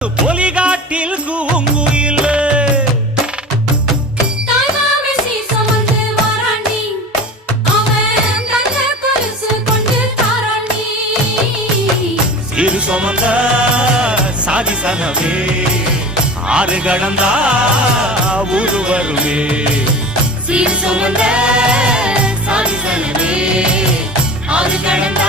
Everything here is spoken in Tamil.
பொலிகாட்டில் கூங்குயில் சீரு சுமந்த சாதிசனவே ஆறு கடந்தா ஊரு வருமே சீரு சுமந்த சாதிசனவே ஆறு கடந்தா